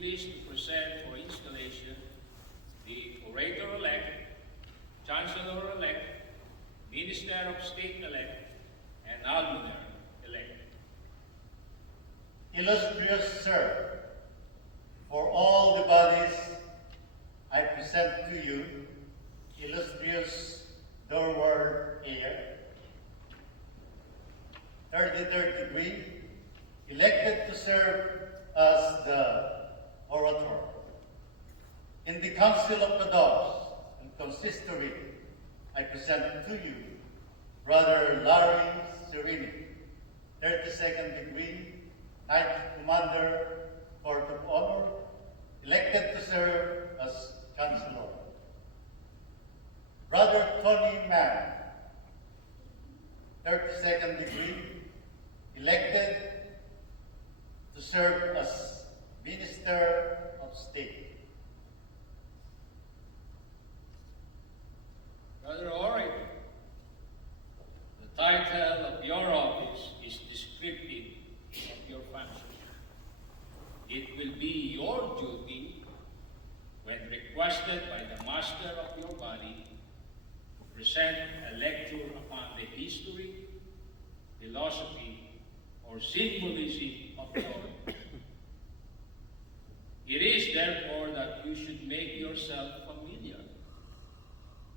pleased to present for installation the Orator-elect, Chancellor-elect, Minister of State-elect, and Almoner-elect. Illustrious Sir, for all the bodies I present to you, illustrious Dorward Heir, 33rd degree, elected to serve as the orator. In the Council of Kadosh and Consistory, I present to you Brother Larry Serini, 32nd degree, Knight Commander, Court of Honor, elected to serve as Chancellor. Brother Tony Mann, 32nd degree, elected to serve as Minister of State. Brother Orator, the title of your office is descriptive of your function. It will be your duty, when requested by the master of your body, to present a lecture upon the history, philosophy, or symbolism of your. It is therefore that you should make yourself familiar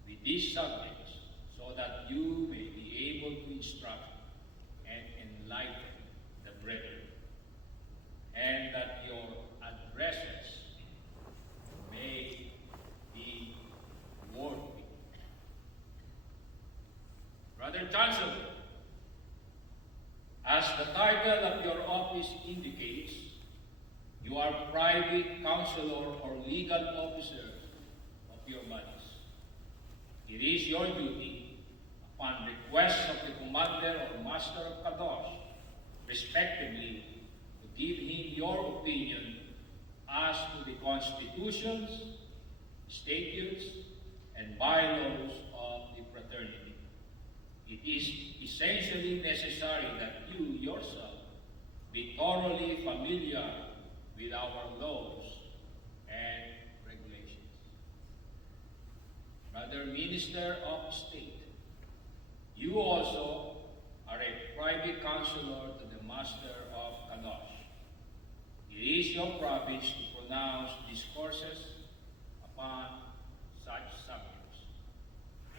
with these subjects, so that you may be able to instruct and enlighten the brethren, and that your addresses may be worthy. Brother Chancellor, as the title of your office indicates, you are private counselor or legal officer of your bodies. It is your duty, upon request of the Commander or Master of Kadosh, respectively, to give him your opinion as to the constitutions, statutes, and bylaws of the fraternity. It is essentially necessary that you yourself be thoroughly familiar with our laws and regulations. Brother Minister of State, you also are a private counselor to the Master of Kadosh. It is your province to pronounce discourses upon such subjects,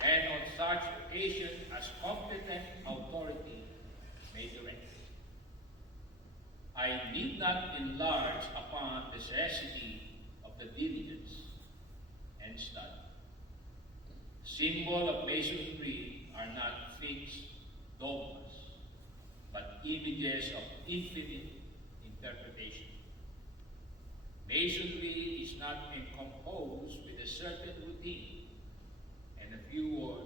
and on such occasion as competent authority may direct. I need not enlarge upon the necessity of the diligence and study. Symbol of Masonry are not fixed dogmas, but images of infinite interpretation. Masonry is not composed with a certain routine and a few words